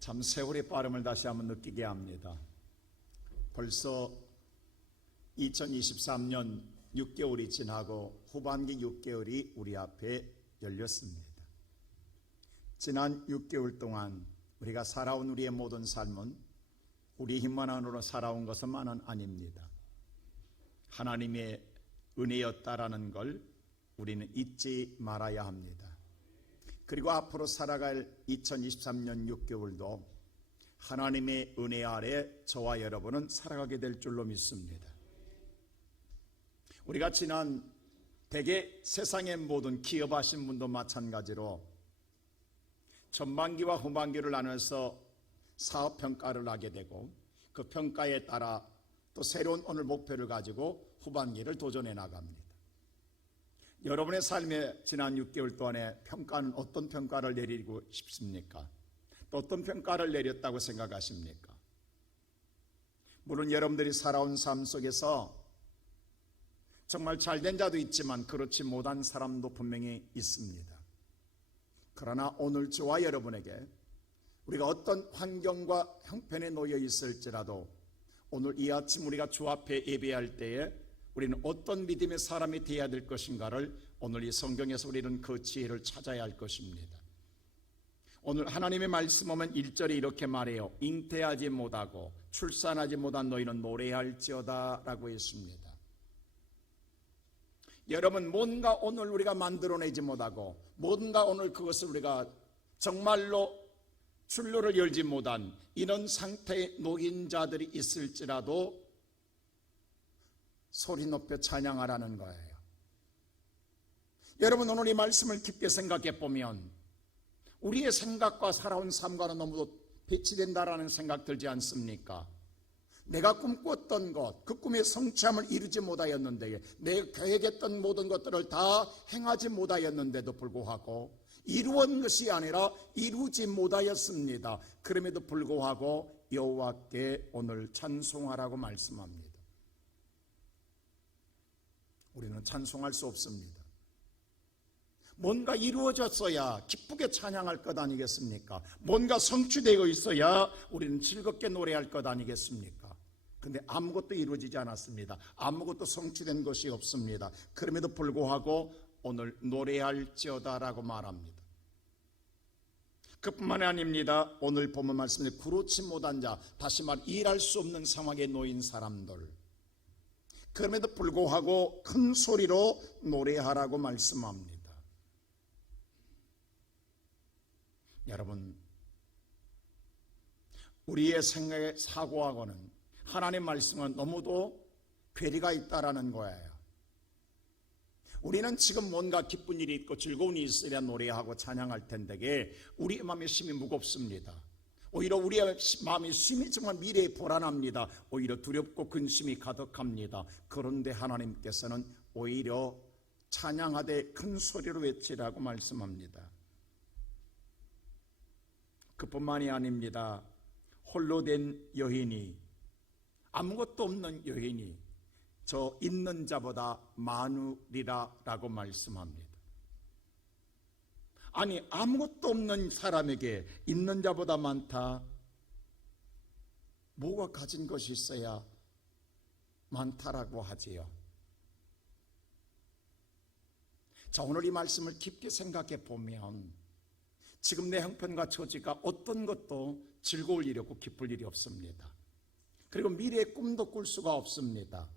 참 세월의 빠름을 다시 한번 느끼게 합니다. 벌써 2023년 6개월이 지나고 후반기 6개월이 우리 앞에 열렸습니다. 지난 6개월 동안 우리가 살아온 우리의 모든 삶은 우리 힘만으로 살아온 것만은 아닙니다. 하나님의 은혜였다라는 걸 우리는 잊지 말아야 합니다. 그리고 앞으로 살아갈 2023년 6개월도 하나님의 은혜 아래 저와 여러분은 살아가게 될 줄로 믿습니다. 우리가 지난 대개 세상의 모든 기업하신 분도 마찬가지로 전반기와 후반기를 나눠서 사업 평가를 하게 되고 그 평가에 따라 또 새로운 오늘 목표를 가지고 후반기를 도전해 나갑니다. 여러분의 삶의 지난 6개월 동안에 평가는 어떤 평가를 내리고 싶습니까? 또 어떤 평가를 내렸다고 생각하십니까? 물론 여러분들이 살아온 삶 속에서 정말 잘된 자도 있지만 그렇지 못한 사람도 분명히 있습니다. 그러나 오늘 저와 여러분에게 우리가 어떤 환경과 형편에 놓여 있을지라도 오늘 이 아침 우리가 주 앞에 예배할 때에 우리는 어떤 믿음의 사람이 되어야 될 것인가를 오늘 이 성경에서 우리는 그 지혜를 찾아야 할 것입니다. 오늘 하나님의 말씀 보면 1절에 이렇게 말해요. 잉태하지 못하고 출산하지 못한 너희는 노래할지어다 라고 했습니다. 여러분, 뭔가 오늘 우리가 만들어내지 못하고 뭔가 오늘 그것을 우리가 정말로 출路를 열지 못한 이런 상태의 놓인 자들이 있을지라도 소리 높여 찬양하라는 거예요. 여러분, 오늘 이 말씀을 깊게 생각해 보면 우리의 생각과 살아온 삶과는 너무도 배치된다라는 생각 들지 않습니까? 내가 꿈꿨던 것, 그 꿈의 성취함을 이루지 못하였는데, 내가 계획했던 모든 것들을 다 행하지 못하였는데도 불구하고 이루은 것이 아니라 이루지 못하였습니다. 그럼에도 불구하고 여호와께 오늘 찬송하라고 말씀합니다. 우리는 찬송할 수 없습니다. 뭔가 이루어졌어야 기쁘게 찬양할 것 아니겠습니까? 뭔가 성취되고 있어야 우리는 즐겁게 노래할 것 아니겠습니까? 근데 아무것도 이루어지지 않았습니다. 아무것도 성취된 것이 없습니다. 그럼에도 불구하고 오늘 노래할지어다라고 말합니다. 그뿐만이 아닙니다. 오늘 본문 말씀에 그렇지 못한 자, 다시 말 일할 수 없는 상황에 놓인 사람들, 그럼에도 불구하고 큰 소리로 노래하라고 말씀합니다. 여러분, 우리의 생각에 사고하고는 하나님의 말씀은 너무도 괴리가 있다라는 거예요. 우리는 지금 뭔가 기쁜 일이 있고 즐거운 일이 있어야 노래하고 찬양할 텐데 우리 마음의 심이 무겁습니다. 오히려 우리의 마음의 심이 정말 미래에 불안합니다. 오히려 두렵고 근심이 가득합니다. 그런데 하나님께서는 오히려 찬양하되 큰 소리로 외치라고 말씀합니다. 그뿐만이 아닙니다. 홀로 된 여인이, 아무것도 없는 여인이 저 있는 자보다 많으리라 라고 말씀합니다. 아니, 아무것도 없는 사람에게 있는 자보다 많다? 뭐가 가진 것이 있어야 많다라고 하지요? 자, 오늘 이 말씀을 깊게 생각해 보면 지금 내 형편과 처지가 어떤 것도 즐거울 일이 없고 기쁠 일이 없습니다. 그리고 미래의 꿈도 꿀 수가 없습니다.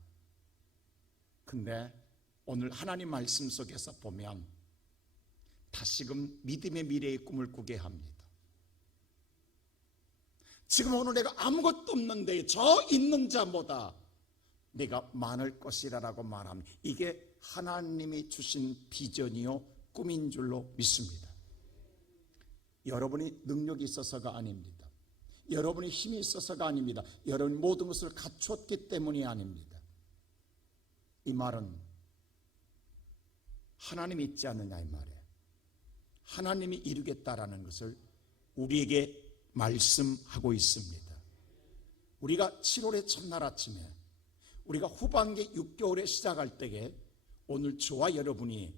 근데 오늘 하나님 말씀 속에서 보면 다시금 믿음의 미래의 꿈을 꾸게 합니다. 지금 오늘 내가 아무것도 없는데 저 있는 자보다 내가 많을 것이라고 말합니다. 이게 하나님이 주신 비전이요 꿈인 줄로 믿습니다. 여러분이 능력이 있어서가 아닙니다. 여러분이 힘이 있어서가 아닙니다. 여러분이 모든 것을 갖췄기 때문이 아닙니다. 이 말은 하나님이 있지 않느냐 이 말이에요. 하나님이 이루겠다라는 것을 우리에게 말씀하고 있습니다. 우리가 7월의 첫날 아침에 우리가 후반기 6개월에 시작할 때에 오늘 저와 여러분이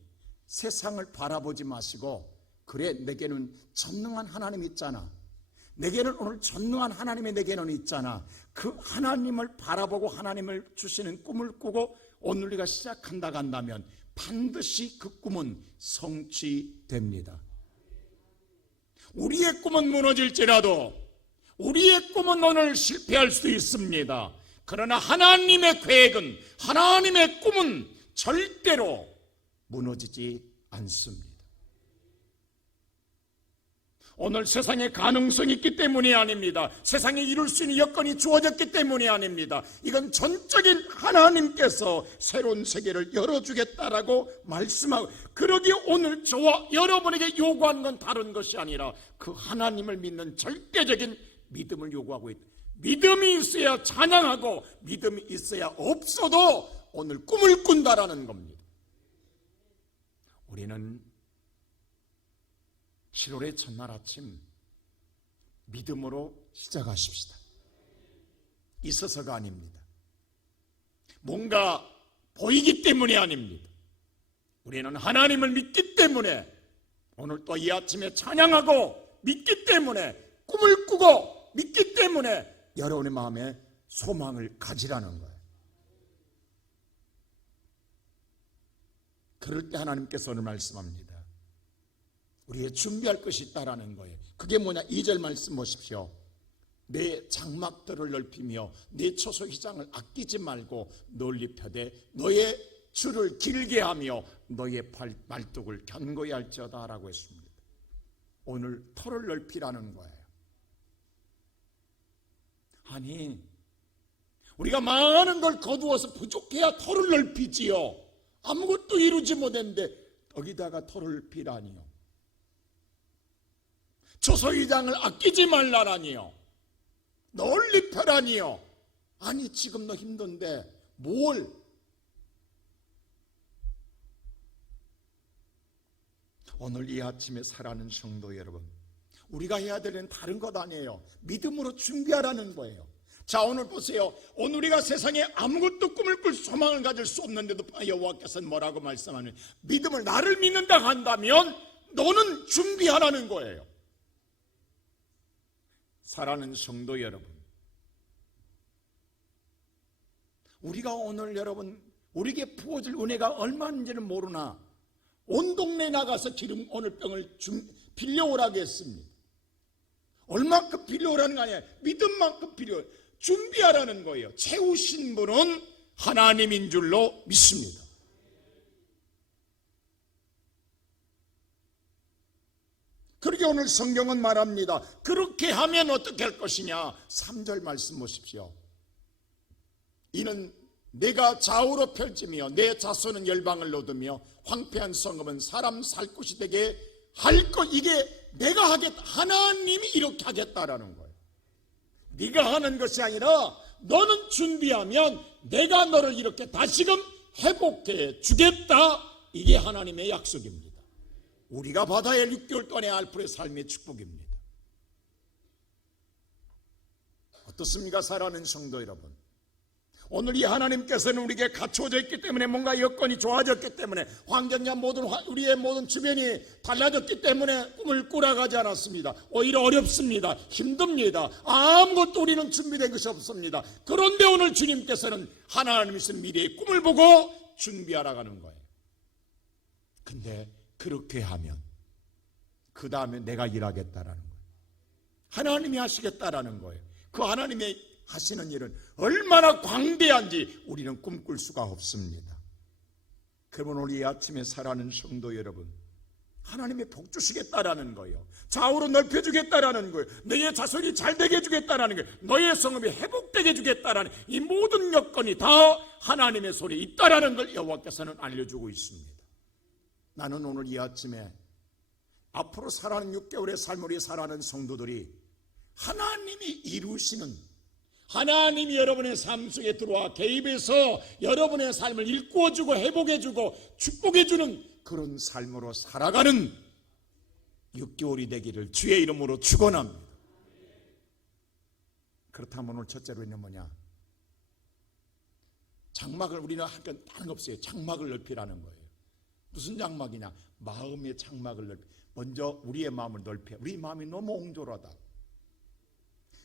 세상을 바라보지 마시고 그래 내게는 전능한 하나님이 있잖아, 내게는 오늘 전능한 하나님이 내게는 있잖아. 그 하나님을 바라보고 하나님을 주시는 꿈을 꾸고 오늘 우리가 시작한다 한다면 반드시 그 꿈은 성취됩니다. 우리의 꿈은 무너질지라도 우리의 꿈은 오늘 실패할 수 있습니다. 그러나 하나님의 계획은, 하나님의 꿈은 절대로 무너지지 않습니다. 오늘 세상에 가능성이 있기 때문이 아닙니다. 세상에 이룰 수 있는 여건이 주어졌기 때문이 아닙니다. 이건 전적인 하나님께서 새로운 세계를 열어주겠다라고 말씀하고, 그러기에 오늘 저와 여러분에게 요구하는 건 다른 것이 아니라 그 하나님을 믿는 절대적인 믿음을 요구하고 있다. 믿음이 있어야 찬양하고 믿음이 있어야 없어도 오늘 꿈을 꾼다라는 겁니다. 우리는 7월의 첫날 아침 믿음으로 시작하십시다. 있어서가 아닙니다. 뭔가 보이기 때문이 아닙니다. 우리는 하나님을 믿기 때문에 오늘 또 이 아침에 찬양하고 믿기 때문에 꿈을 꾸고 믿기 때문에 여러분의 마음에 소망을 가지라는 거예요. 그럴 때 하나님께서 오늘 말씀합니다. 우리의 준비할 것이 있다라는 거예요. 그게 뭐냐? 2절 말씀 보십시오. 내 장막들을 넓히며 내 초소휘장을 아끼지 말고 널리 펴되 너의 줄을 길게 하며 너의 말뚝을 견고히 할지어다 라고 했습니다. 오늘 터를 넓히라는 거예요. 아니, 우리가 많은 걸 거두어서 부족해야 터를 넓히지요. 아무것도 이루지 못했는데 여기다가 터를 넓히라니요. 초소휘장을 아끼지 말라라니요. 널리 펴라니요. 아니, 지금 너 힘든데 뭘? 오늘 이 아침에 살아가는 성도 여러분, 우리가 해야 되는 다른 것 아니에요. 믿음으로 준비하라는 거예요. 자, 오늘 보세요. 오늘 우리가 세상에 아무것도 꿈을 꿀 소망을 가질 수 없는데도 여호와께서는 뭐라고 말씀하는, 믿음을 나를 믿는다 한다면 너는 준비하라는 거예요. 사랑하는 성도 여러분, 우리가 오늘 여러분 우리에게 부어질 은혜가 얼마인지는 모르나 온 동네 나가서 기름 오늘 병을 빌려오라고 했습니다. 얼마큼 빌려오라는 거 아니에요. 믿음만큼 필요해요. 준비하라는 거예요. 채우신 분은 하나님인 줄로 믿습니다. 그렇게 오늘 성경은 말합니다. 그렇게 하면 어떻게 할 것이냐? 3절 말씀 보십시오. 이는 내가 좌우로 펼치며 내 자손은 열방을 얻으며 황폐한 성읍은 사람 살 곳이 되게 할 것, 이게 내가 하겠다. 하나님이 이렇게 하겠다라는 거예요. 네가 하는 것이 아니라 너는 준비하면 내가 너를 이렇게 다시금 회복해 주겠다. 이게 하나님의 약속입니다. 우리가 받아야 할 6개월 동안의 알프의 삶의 축복입니다. 어떻습니까? 사랑하는 성도 여러분, 오늘 이 하나님께서는 우리에게 갖추어져 있기 때문에, 뭔가 여건이 좋아졌기 때문에, 환경과 우리의 모든 주변이 달라졌기 때문에 꿈을 꾸러가지 않았습니다. 오히려 어렵습니다. 힘듭니다. 아무것도 우리는 준비된 것이 없습니다. 그런데 오늘 주님께서는 하나님이 쓴 미래의 꿈을 보고 준비하라고 하는 거예요. 근데 그렇게 하면 그 다음에 내가 일하겠다라는 거예요. 하나님이 하시겠다라는 거예요. 그 하나님의 하시는 일은 얼마나 광대한지 우리는 꿈꿀 수가 없습니다. 그러면 오늘 이 아침에 살아가는 성도 여러분, 하나님의 복 주시겠다라는 거예요. 좌우로 넓혀주겠다라는 거예요. 너의 자손이 잘되게 해주겠다라는 거예요. 너의 성읍이 회복되게 해주겠다라는, 이 모든 여건이 다 하나님의 손에 있다라는 걸 여호와께서는 알려주고 있습니다. 나는 오늘 이 아침에 앞으로 살아가는 6개월의 삶을 위해 살아가는 성도들이 하나님이 이루시는, 하나님이 여러분의 삶 속에 들어와 개입해서 여러분의 삶을 일구어주고 회복해주고 축복해주는 그런 삶으로 살아가는 6개월이 되기를 주의 이름으로 축원합니다. 그렇다면 오늘 첫째로는 뭐냐? 장막을, 우리는 한건 다른 거 없어요. 장막을 넓히라는 거예요. 무슨 장막이냐? 마음의 장막을 넓히. 먼저 우리의 마음을 넓혀. 우리 마음이 너무 옹졸하다.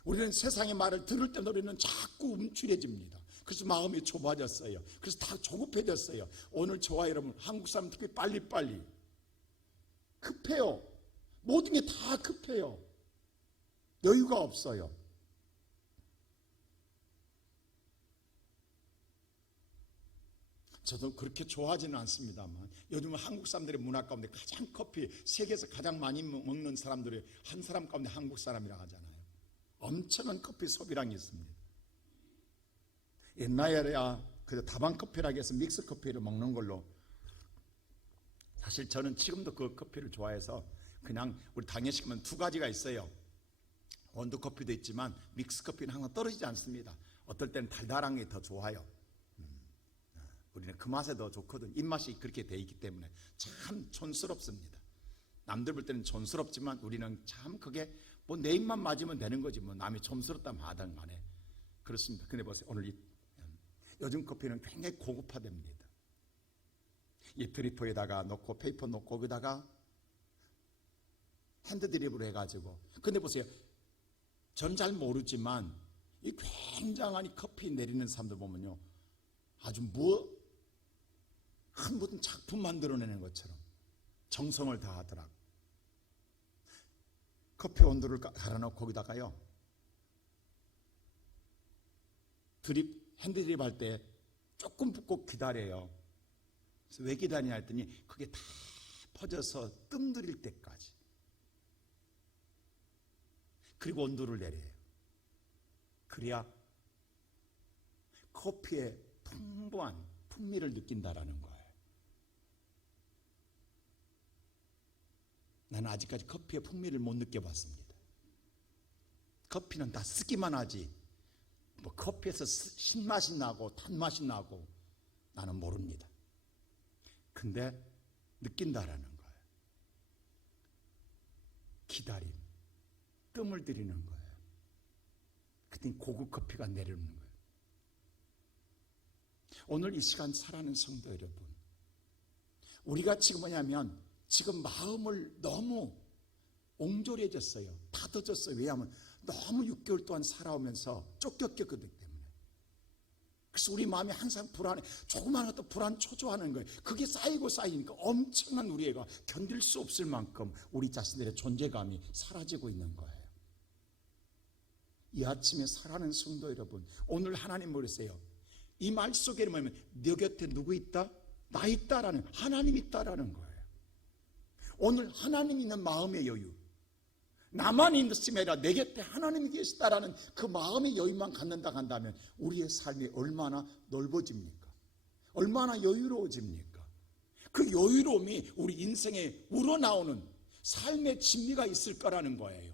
우리는 세상의 말을 들을 때마다 우리는 자꾸 움츠려집니다. 그래서 마음이 좁아졌어요. 그래서 다 조급해졌어요. 오늘 저와 여러분, 한국 사람 특히 빨리빨리 급해요. 모든 게 다 급해요. 여유가 없어요. 저도 그렇게 좋아하지는 않습니다만 요즘은 한국 사람들의 문화 가운데 가장 커피, 세계에서 가장 많이 먹는 사람들이 한 사람 가운데 한국 사람이라고 하잖아요. 엄청난 커피 소비량이 있습니다. 옛날에야 그 다방 커피라고 해서 믹스 커피를 먹는 걸로, 사실 저는 지금도 그 커피를 좋아해서 그냥 우리 당에 시키면 두 가지가 있어요. 원두 커피도 있지만 믹스 커피는 항상 떨어지지 않습니다. 어떨 때는 달달한 게 더 좋아요. 우리는 그 맛에 더 좋거든. 입맛이 그렇게 돼 있기 때문에 참 촌스럽습니다. 남들 볼 때는 촌스럽지만 우리는 참 그게 뭐 내 입만 맞으면 되는 거지, 뭐 남이 촌스럽다면 하든 간에 그렇습니다. 근데 보세요, 오늘 요즘 커피는 굉장히 고급화됩니다. 이 드리퍼에다가 넣고 페이퍼 넣고 거기다가 핸드드립으로 해가지고, 근데 보세요, 전 잘 모르지만 이 굉장한 커피 내리는 사람들 보면요, 아주 한 무슨 작품 만들어내는 것처럼 정성을 다하더라고. 커피 온도를 갈아놓고 거기다가요, 핸드드립 할 때 조금 붓고 기다려요. 그래서 왜 기다리냐 했더니 그게 다 퍼져서 뜸들일 때까지, 그리고 온도를 내려요. 그래야 커피의 풍부한 풍미를 느낀다라는 거예요. 나는 아직까지 커피의 풍미를 못 느껴봤습니다. 커피는 다 쓰기만 하지 뭐 커피에서 신맛이 나고 단맛이 나고 나는 모릅니다. 근데 느낀다라는 거예요. 기다림, 뜸을 들이는 거예요. 그때 고급 커피가 내려오는 거예요. 오늘 이 시간 살아가는 성도 여러분, 우리가 지금 뭐냐면 지금 마음을 너무 옹졸해졌어요. 다져졌어요. 왜냐하면 너무 6개월 동안 살아오면서 쫓겼기 때문에. 그래서 우리 마음이 항상 불안해. 조그만 것도 불안 초조하는 거예요. 그게 쌓이고 쌓이니까 엄청난 우리 애가 견딜 수 없을 만큼 우리 자신들의 존재감이 사라지고 있는 거예요. 이 아침에 살아가는 성도 여러분, 오늘 하나님 모르세요. 이 말 속에는 뭐냐면 너 곁에 누구 있다? 나 있다라는, 하나님 있다라는 거예요. 오늘 하나님 있는 마음의 여유, 나만 있는 것이 아니라 내 곁에 하나님이 계시다라는 그 마음의 여유만 갖는다 한다면 우리의 삶이 얼마나 넓어집니까? 얼마나 여유로워집니까? 그 여유로움이 우리 인생에 우러나오는 삶의 진리가 있을 거라는 거예요.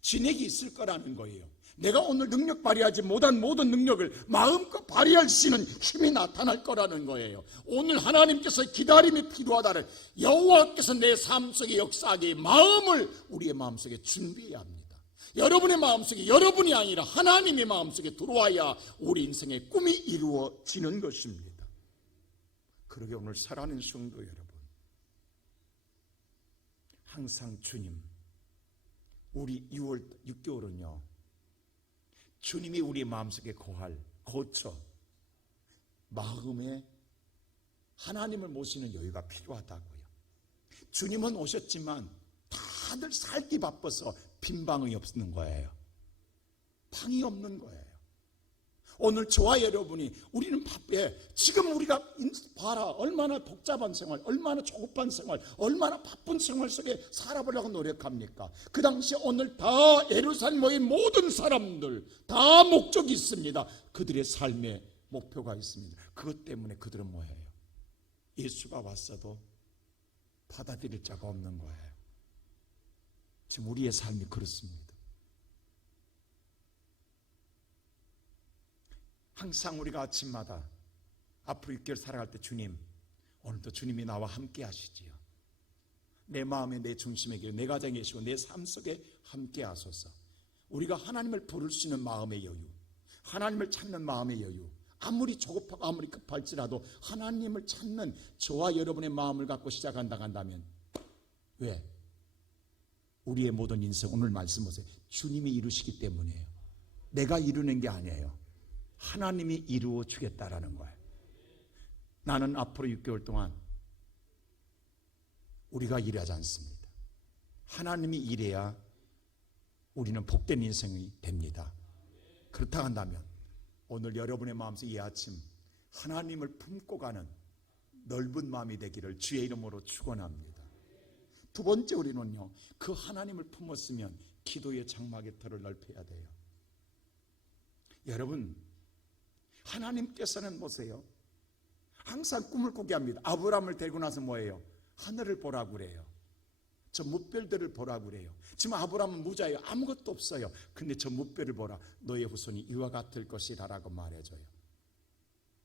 진액이 있을 거라는 거예요. 내가 오늘 능력 발휘하지 못한 모든 능력을 마음껏 발휘할 수 있는 힘이 나타날 거라는 거예요. 오늘 하나님께서 기다림이 필요하다를, 여호와께서 내 삶 속에 역사하기에 마음을 우리의 마음속에 준비해야 합니다. 여러분의 마음속에 여러분이 아니라 하나님의 마음속에 들어와야 우리 인생의 꿈이 이루어지는 것입니다. 그러게 오늘 살아가는 성도 여러분, 항상 주님, 우리 6개월은요 주님이 우리 마음속에 거쳐 마음에 하나님을 모시는 여유가 필요하다고요. 주님은 오셨지만 다들 살기 바빠서 빈방이 없는 거예요. 방이 없는 거예요. 오늘 저와 여러분이, 우리는 바쁘게, 지금 우리가 봐라, 얼마나 복잡한 생활, 얼마나 조급한 생활, 얼마나 바쁜 생활 속에 살아보려고 노력합니까? 그 당시 오늘 다 예루살렘 모인 모든 사람들 다 목적이 있습니다. 그들의 삶의 목표가 있습니다. 그것 때문에 그들은 뭐예요? 예수가 왔어도 받아들일 자가 없는 거예요. 지금 우리의 삶이 그렇습니다. 항상 우리가 아침마다 앞으로 6개월 살아갈 때 주님, 오늘도 주님이 나와 함께 하시지요. 내 마음에, 내 중심에 계시고 내 가정에 계시고 내 삶 속에 함께 하소서. 우리가 하나님을 부를 수 있는 마음의 여유, 하나님을 찾는 마음의 여유, 아무리 조급하고 아무리 급할지라도 하나님을 찾는 저와 여러분의 마음을 갖고 시작한다 한다면, 왜? 우리의 모든 인생, 오늘 말씀 보세요. 주님이 이루시기 때문이에요. 내가 이루는 게 아니에요. 하나님이 이루어 주겠다라는 거예요. 나는 앞으로 6개월 동안 우리가 일하지 않습니다. 하나님이 일해야 우리는 복된 인생이 됩니다. 그렇다 한다면 오늘 여러분의 마음속에 이 아침 하나님을 품고 가는 넓은 마음이 되기를 주의 이름으로 축원합니다. 두 번째, 우리는요, 그 하나님을 품었으면 기도의 장막의 털을 넓혀야 돼요. 여러분, 하나님께서는 보세요, 항상 꿈을 꾸게 합니다. 아브라함을 데리고 나서 뭐예요? 하늘을 보라고 그래요. 저 뭇별들을 보라고 그래요. 지금 아브라함은 무자예요. 아무것도 없어요. 근데 저 뭇별을 보라. 너의 후손이 이와 같을 것이라고 말해줘요.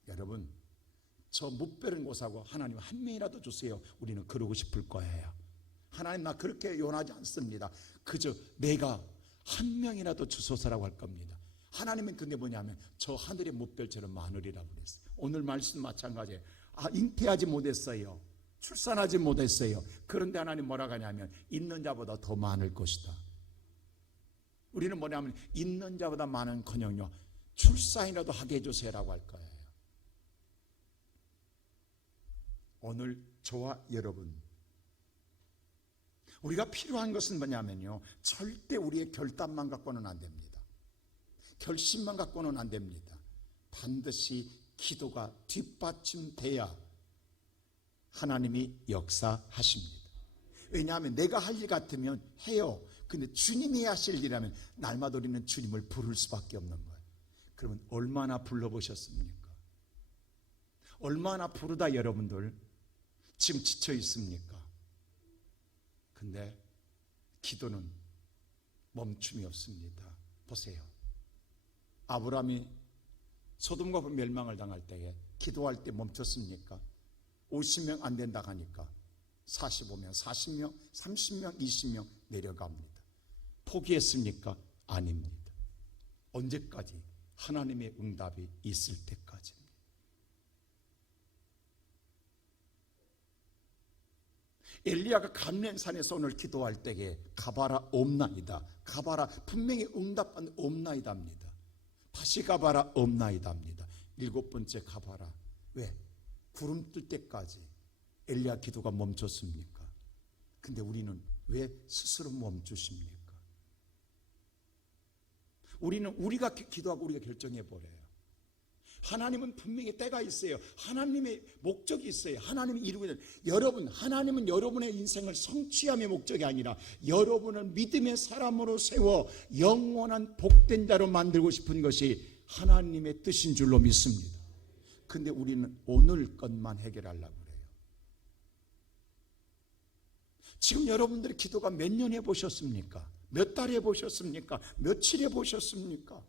여러분, 저 뭇별은 못하고 하나님 한 명이라도 주세요. 우리는 그러고 싶을 거예요. 하나님, 나 그렇게 요원하지 않습니다. 그저 내가 한 명이라도 주소서라고 할 겁니다. 하나님은 근데 뭐냐면 저 하늘의 뭇별처럼 많으리라고 그랬어요. 오늘 말씀 마찬가지예요. 잉태하지 못했어요. 출산하지 못했어요. 그런데 하나님 뭐라고 하냐면 있는 자보다 더 많을 것이다. 우리는 뭐냐면 있는 자보다 많은커녕요 출산이라도 하게 해주세요라고 할 거예요. 오늘 저와 여러분, 우리가 필요한 것은 뭐냐면요, 절대 우리의 결단만 갖고는 안 됩니다. 결심만 갖고는 안 됩니다. 반드시 기도가 뒷받침돼야 하나님이 역사하십니다. 왜냐하면 내가 할 일 같으면 해요. 근데 주님이 하실 일이라면 날마다 우리는 주님을 부를 수밖에 없는 거예요. 그러면 얼마나 불러보셨습니까? 얼마나 부르다 여러분들 지금 지쳐 있습니까? 근데 기도는 멈춤이 없습니다. 보세요. 아브라함이 소돔과 멸망을 당할 때에 기도할 때 멈췄습니까? 50명 안 된다 하니까 45명, 40명, 30명, 20명 내려갑니다. 포기했습니까? 아닙니다. 언제까지? 하나님의 응답이 있을 때까지입니다. 엘리야가 감렙산에서 오늘 기도할 때에 가봐라 없나이다. 가봐라 분명히 응답받는 없나이다입니다. 다시 가봐라 없나이다입니다. 7번째 가봐라. 왜? 구름 뜰 때까지 엘리야 기도가 멈췄습니까? 근데 우리는 왜 스스로 멈추십니까? 우리는 우리가 기도하고 우리가 결정해 버려요. 하나님은 분명히 때가 있어요. 하나님의 목적이 있어요. 하나님이 이루고 있는, 여러분, 하나님은 여러분의 인생을 성취함의 목적이 아니라 여러분을 믿음의 사람으로 세워 영원한 복된 자로 만들고 싶은 것이 하나님의 뜻인 줄로 믿습니다. 근데 우리는 오늘 것만 해결하려고 그래요. 지금 여러분들의 기도가 몇 년 해보셨습니까? 몇 달 해보셨습니까? 며칠 해보셨습니까?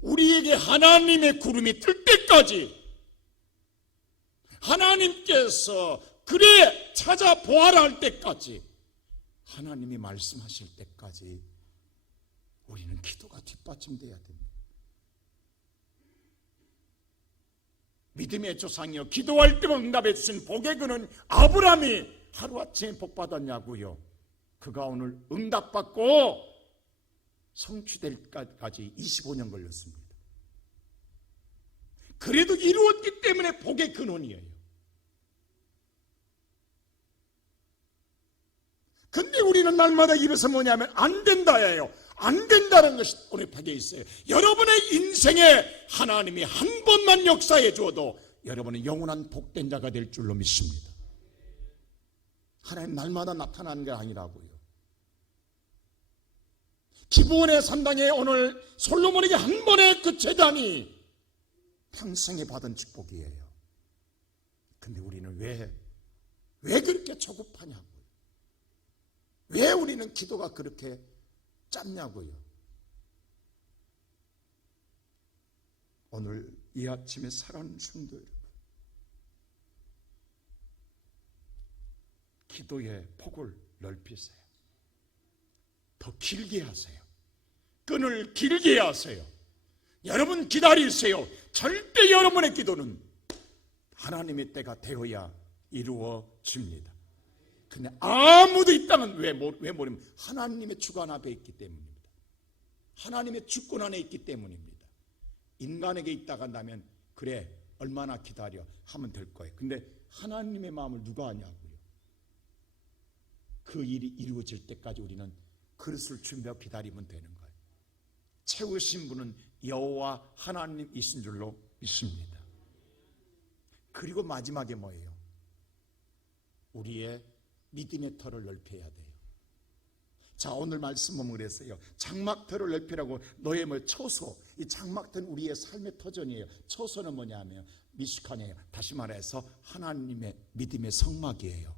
우리에게 하나님의 구름이 뜰 때까지, 하나님께서 그래 찾아보아라 할 때까지, 하나님이 말씀하실 때까지 우리는 기도가 뒷받침돼야 됩니다. 믿음의 조상이여 기도할 때만 응답해 주신 복의 그는 아브라함이 하루아침에 복 받았냐고요? 그가 오늘 응답받고 성취될 때까지 25년 걸렸습니다. 그래도 이루었기 때문에 복의 근원이에요. 근데 우리는 날마다 입에서 뭐냐면 안 된다예요. 안 된다는 것이 오늘 박혀 있어요. 여러분의 인생에 하나님이 한 번만 역사해 주어도 여러분은 영원한 복된 자가 될 줄로 믿습니다. 하나님 날마다 나타나는 게 아니라고요. 기브온의 산당에 오늘 솔로몬에게 한 번의 그 제단이 평생에 받은 축복이에요. 근데 우리는 왜 그렇게 조급하냐고요. 왜 우리는 기도가 그렇게 짧냐고요. 오늘 이 아침에 사랑하는 성도 여러분, 기도의 폭을 넓히세요. 더 길게 하세요. 끈을 길게 하세요. 여러분 기다리세요. 절대 여러분의 기도는 하나님의 때가 되어야 이루어집니다. 근데 아무도 이 땅은 왜 모르면 하나님의 주관 앞에 있기 때문입니다. 하나님의 주권 안에 있기 때문입니다. 인간에게 있다가 한다면 그래 얼마나 기다려 하면 될 거예요. 근데 하나님의 마음을 누가 아냐고요. 그 일이 이루어질 때까지 우리는 그릇을 준비하고 기다리면 되는 거예요. 채우신 분은 여호와 하나님이신 줄로 믿습니다. 그리고 마지막에 뭐예요? 우리의 믿음의 터를 넓혀야 돼요. 자, 오늘 말씀 보면 그랬어요. 장막터를 넓히라고 너의 초소, 이 장막터는 우리의 삶의 터전이에요. 초소는 뭐냐면 미슈칸이에요. 다시 말해서 하나님의 믿음의 성막이에요.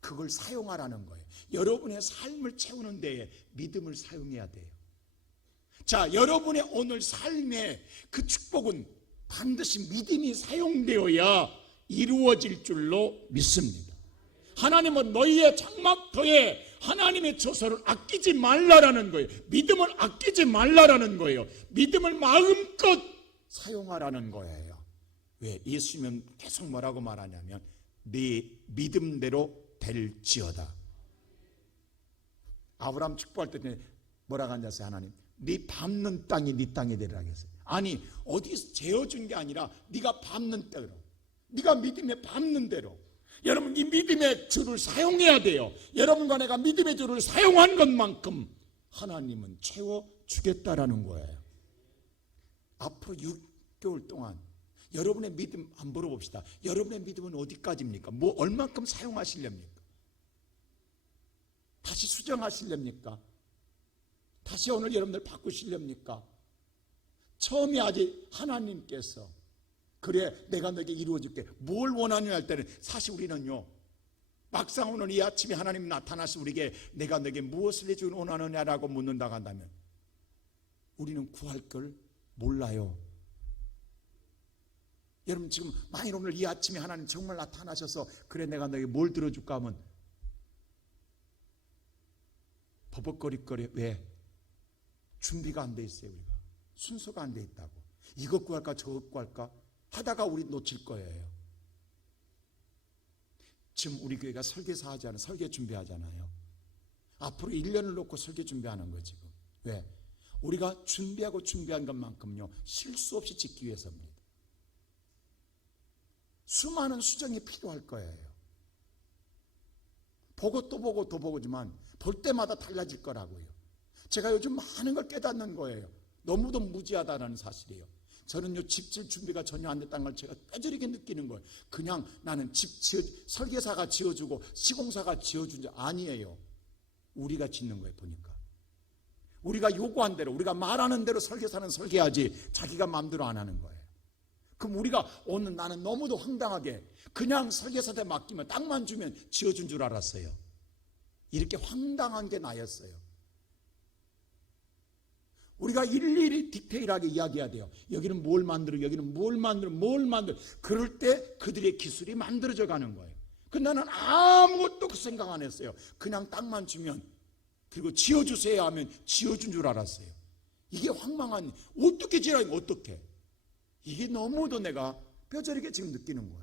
그걸 사용하라는 거예요. 여러분의 삶을 채우는 데에 믿음을 사용해야 돼요. 자, 여러분의 오늘 삶의 그 축복은 반드시 믿음이 사용되어야 이루어질 줄로 믿습니다. 하나님은 너희의 장막터에 하나님의 처소를 아끼지 말라라는 거예요. 믿음을 아끼지 말라라는 거예요. 믿음을 마음껏 사용하라는 거예요. 왜? 예수님은 계속 뭐라고 말하냐면 네 믿음대로 될지어다. 아브라함 축복할 때 뭐라고 하냐세요? 하나님 네 밟는 땅이 네 땅이 되리라 했어요. 아니 어디서 재어준 게 아니라 네가 밟는 대로, 네가 믿음에 밟는 대로. 여러분 이 믿음의 줄을 사용해야 돼요. 여러분과 내가 믿음의 줄을 사용한 것만큼 하나님은 채워주겠다라는 거예요. 앞으로 6개월 동안 여러분의 믿음 한번 물어봅시다. 여러분의 믿음은 어디까지입니까? 뭐 얼만큼 사용하시렵니까? 다시 수정하시렵니까? 다시 오늘 여러분들 바꾸시렵니까? 처음에 아직 하나님께서 그래 내가 너에게 이루어줄게 뭘 원하느냐 할 때는 사실 우리는요 막상 오늘 이 아침에 하나님 나타나서 우리에게 내가 너에게 무엇을 해주길 원하느냐라고 묻는다고 한다면 우리는 구할 걸 몰라요. 여러분 지금 만일 오늘 이 아침에 하나님 정말 나타나셔서 그래 내가 너에게 뭘 들어줄까 하면 버벅거리거리. 왜? 준비가 안 돼 있어요. 우리가 순서가 안 돼 있다고. 이것 구할까 저것 구할까 하다가 우리 놓칠 거예요. 지금 우리 교회가 설계사 하지 않아요. 설계 준비하잖아요. 앞으로 1년을 놓고 설계 준비하는 거예요. 지금. 왜? 우리가 준비하고 준비한 것만큼요 실수 없이 짓기 위해서입니다. 수많은 수정이 필요할 거예요. 보고 또 보고 또 보고지만 볼 때마다 달라질 거라고요. 제가 요즘 많은 걸 깨닫는 거예요. 너무도 무지하다는 사실이에요. 저는요 집질 준비가 전혀 안 됐다는 걸 제가 뼈저리게 느끼는 거예요. 그냥 나는 설계사가 지어주고 시공사가 지어준 게 아니에요. 우리가 짓는 거예요. 보니까 우리가 요구한 대로 우리가 말하는 대로 설계사는 설계하지 자기가 마음대로 안 하는 거예요. 그럼 우리가 오늘 나는 너무도 황당하게 그냥 설계사한테 맡기면 땅만 주면 지어준 줄 알았어요. 이렇게 황당한 게 나였어요. 우리가 일일이 디테일하게 이야기해야 돼요. 여기는 뭘 만들어, 여기는 뭘 만들어. 그럴 때 그들의 기술이 만들어져 가는 거예요. 근데 나는 아무것도 그 생각 안 했어요. 그냥 땅만 주면 그리고 지어주세요 하면 지어준 줄 알았어요. 이게 황망한, 어떻게 지어라니 어떻게. 이게 너무도 내가 뼈저리게 지금 느끼는 거예요.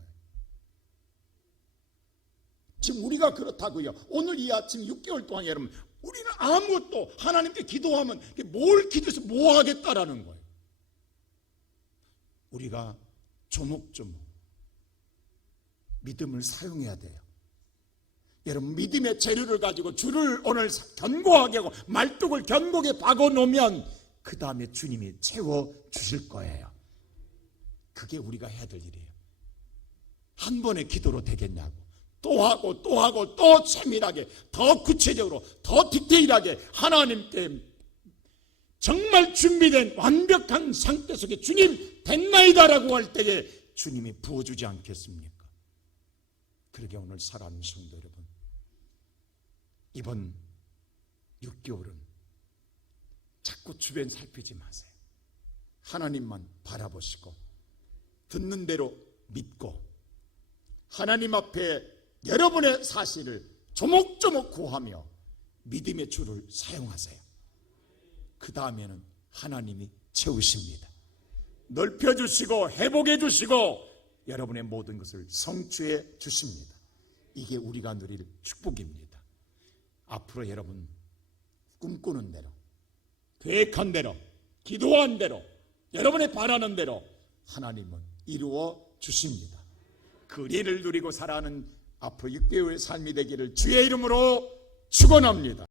지금 우리가 그렇다고요. 오늘 이 아침 6개월 동안 여러분 우리는 아무것도 하나님께 기도하면 뭘 기도해서 뭐 하겠다라는 거예요. 우리가 조목조목 믿음을 사용해야 돼요. 여러분 믿음의 재료를 가지고 줄을 오늘 견고하게 하고 말뚝을 견고하게 박아놓으면 그 다음에 주님이 채워주실 거예요. 그게 우리가 해야 될 일이에요. 한 번의 기도로 되겠냐고. 또 하고 또 하고 또 세밀하게 더 구체적으로 더 디테일하게 하나님께 정말 준비된 완벽한 상태 속에 주님 됐나이다라고 할 때에 주님이 부어주지 않겠습니까? 그러게 오늘 사랑하는 성도 여러분, 이번 6개월은 자꾸 주변 살피지 마세요. 하나님만 바라보시고 듣는 대로 믿고 하나님 앞에 여러분의 사실을 조목조목 구하며 믿음의 줄을 사용하세요. 그 다음에는 하나님이 채우십니다. 넓혀주시고 회복해 주시고 여러분의 모든 것을 성취해 주십니다. 이게 우리가 누릴 축복입니다. 앞으로 여러분 꿈꾸는 대로, 계획한 대로, 기도한 대로, 여러분의 바라는 대로 하나님은 이루어 주십니다. 그 은혜를 누리고 살아가는 앞으로 6개월의 삶이 되기를 주의 이름으로 축원합니다.